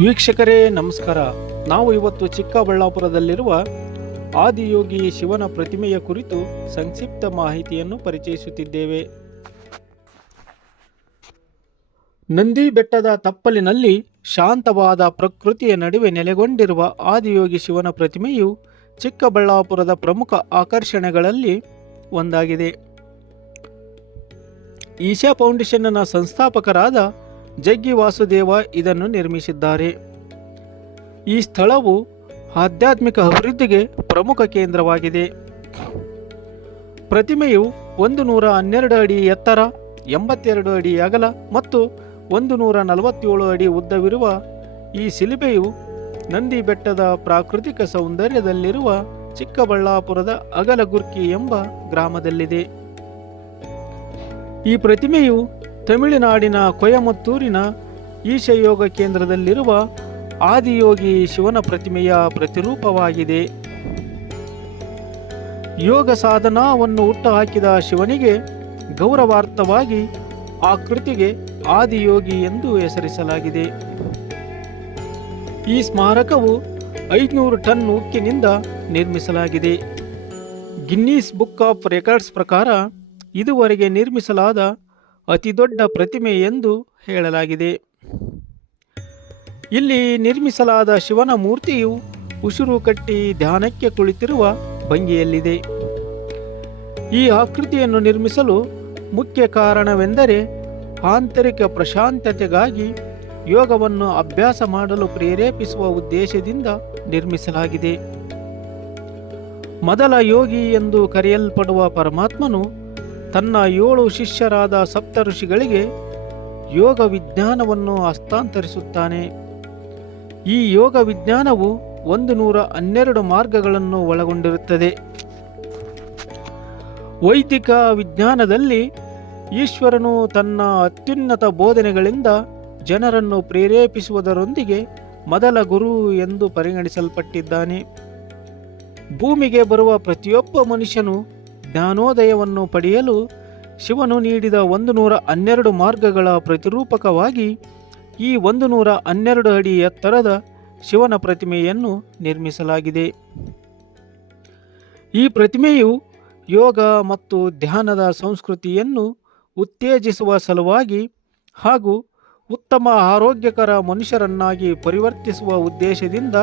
ವೀಕ್ಷಕರೇ, ನಮಸ್ಕಾರ. ನಾವು ಇವತ್ತು ಚಿಕ್ಕಬಳ್ಳಾಪುರದಲ್ಲಿರುವ ಆದಿಯೋಗಿ ಶಿವನ ಪ್ರತಿಮೆಯ ಕುರಿತು ಸಂಕ್ಷಿಪ್ತ ಮಾಹಿತಿಯನ್ನು ಪರಿಚಯಿಸುತ್ತಿದ್ದೇವೆ. ನಂದಿ ಬೆಟ್ಟದ ತಪ್ಪಲಿನಲ್ಲಿ ಶಾಂತವಾದ ಪ್ರಕೃತಿಯ ನಡುವೆ ನೆಲೆಗೊಂಡಿರುವ ಆದಿಯೋಗಿ ಶಿವನ ಪ್ರತಿಮೆಯು ಚಿಕ್ಕಬಳ್ಳಾಪುರದ ಪ್ರಮುಖ ಆಕರ್ಷಣೆಗಳಲ್ಲಿ ಒಂದಾಗಿದೆ. ಈಶಾ ಫೌಂಡೇಶನ್ನ ಸಂಸ್ಥಾಪಕರಾದ ಜಗ್ಗಿ ವಾಸುದೇವ ಇದನ್ನು ನಿರ್ಮಿಸಿದ್ದಾರೆ. ಈ ಸ್ಥಳವು ಆಧ್ಯಾತ್ಮಿಕ ಅಭಿವೃದ್ಧಿಗೆ ಪ್ರಮುಖ ಕೇಂದ್ರವಾಗಿದೆ. ಪ್ರತಿಮೆಯು ಒಂದು ನೂರ ಹನ್ನೆರಡು ಅಡಿ ಎತ್ತರ, ಎಂಬತ್ತೆರಡು ಅಡಿ ಅಗಲ ಮತ್ತು ಒಂದು ನೂರ ನಲವತ್ತೇಳು ಅಡಿ ಉದ್ದವಿರುವ ಈ ಶಿಲ್ಪೆಯು ನಂದಿ ಬೆಟ್ಟದ ಪ್ರಾಕೃತಿಕ ಸೌಂದರ್ಯದಲ್ಲಿರುವ ಚಿಕ್ಕಬಳ್ಳಾಪುರದ ಅಗಲಗುರ್ಕಿ ಎಂಬ ಗ್ರಾಮದಲ್ಲಿದೆ. ಈ ಪ್ರತಿಮೆಯು ತಮಿಳುನಾಡಿನ ಕೊಯಮತ್ತೂರಿನ ಈಶಯೋಗ ಕೇಂದ್ರದಲ್ಲಿರುವ ಆದಿಯೋಗಿ ಶಿವನ ಪ್ರತಿಮೆಯ ಪ್ರತಿರೂಪವಾಗಿದೆ. ಯೋಗ ಸಾಧನವನ್ನು ಹುಟ್ಟುಹಾಕಿದ ಶಿವನಿಗೆ ಗೌರವಾರ್ಥವಾಗಿ ಆ ಕೃತಿಗೆ ಆದಿಯೋಗಿ ಎಂದು ಹೆಸರಿಸಲಾಗಿದೆ. ಈ ಸ್ಮಾರಕವು ಐದುನೂರು ಟನ್ ಉಕ್ಕಿನಿಂದ ನಿರ್ಮಿಸಲಾಗಿದೆ. ಗಿನ್ನೀಸ್ ಬುಕ್ ಆಫ್ ರೆಕಾರ್ಡ್ಸ್ ಪ್ರಕಾರ ಇದುವರೆಗೆ ನಿರ್ಮಿಸಲಾದ ಅತಿದೊಡ್ಡ ಪ್ರತಿಮೆ ಎಂದು ಹೇಳಲಾಗಿದೆ. ಇಲ್ಲಿ ನಿರ್ಮಿಸಲಾದ ಶಿವನ ಮೂರ್ತಿಯು ಉಸಿರು ಕಟ್ಟಿ ಧ್ಯಾನಕ್ಕೆ ಕುಳಿತಿರುವ ಭಂಗಿಯಲ್ಲಿದೆ. ಈ ಆಕೃತಿಯನ್ನು ನಿರ್ಮಿಸಲು ಮುಖ್ಯ ಕಾರಣವೆಂದರೆ ಆಂತರಿಕ ಪ್ರಶಾಂತತೆಗಾಗಿ ಯೋಗವನ್ನು ಅಭ್ಯಾಸ ಮಾಡಲು ಪ್ರೇರೇಪಿಸುವ ಉದ್ದೇಶದಿಂದ ನಿರ್ಮಿಸಲಾಗಿದೆ. ಮೊದಲ ಯೋಗಿ ಎಂದು ಕರೆಯಲ್ಪಡುವ ಪರಮಾತ್ಮನು ತನ್ನ ಏಳು ಶಿಷ್ಯರಾದ ಸಪ್ತ ಋಷಿಗಳಿಗೆ ಯೋಗ ವಿಜ್ಞಾನವನ್ನು ಹಸ್ತಾಂತರಿಸುತ್ತಾನೆ. ಈ ಯೋಗ ವಿಜ್ಞಾನವು ಒಂದು ನೂರ ಹನ್ನೆರಡು ಮಾರ್ಗಗಳನ್ನು ಒಳಗೊಂಡಿರುತ್ತದೆ. ವೈದಿಕ ವಿಜ್ಞಾನದಲ್ಲಿ ಈಶ್ವರನು ತನ್ನ ಅತ್ಯುನ್ನತ ಬೋಧನೆಗಳಿಂದ ಜನರನ್ನು ಪ್ರೇರೇಪಿಸುವುದರೊಂದಿಗೆ ಮೊದಲ ಗುರು ಎಂದು ಪರಿಗಣಿಸಲ್ಪಟ್ಟಿದ್ದಾನೆ. ಭೂಮಿಗೆ ಬರುವ ಪ್ರತಿಯೊಬ್ಬ ಮನುಷ್ಯನು ಜ್ಞಾನೋದಯವನ್ನು ಪಡೆಯಲು ಶಿವನು ನೀಡಿದ ಒಂದು ನೂರ ಹನ್ನೆರಡು ಮಾರ್ಗಗಳ ಪ್ರತಿರೂಪಕವಾಗಿ ಈ ಒಂದು ನೂರ ಹನ್ನೆರಡು ಅಡಿ ಎತ್ತರದ ಶಿವನ ಪ್ರತಿಮೆಯನ್ನು ನಿರ್ಮಿಸಲಾಗಿದೆ. ಈ ಪ್ರತಿಮೆಯು ಯೋಗ ಮತ್ತು ಧ್ಯಾನದ ಸಂಸ್ಕೃತಿಯನ್ನು ಉತ್ತೇಜಿಸುವ ಸಲುವಾಗಿ ಹಾಗೂ ಉತ್ತಮ ಆರೋಗ್ಯಕರ ಮನುಷ್ಯರನ್ನಾಗಿ ಪರಿವರ್ತಿಸುವ ಉದ್ದೇಶದಿಂದ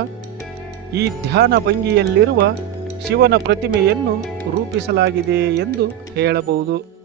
ಈ ಧ್ಯಾನ ಭಂಗಿಯಲ್ಲಿರುವ ಶಿವನ ಪ್ರತಿಮೆಯನ್ನು ರೂಪಿಸಲಾಗಿದೆ ಎಂದು ಹೇಳಬಹುದು.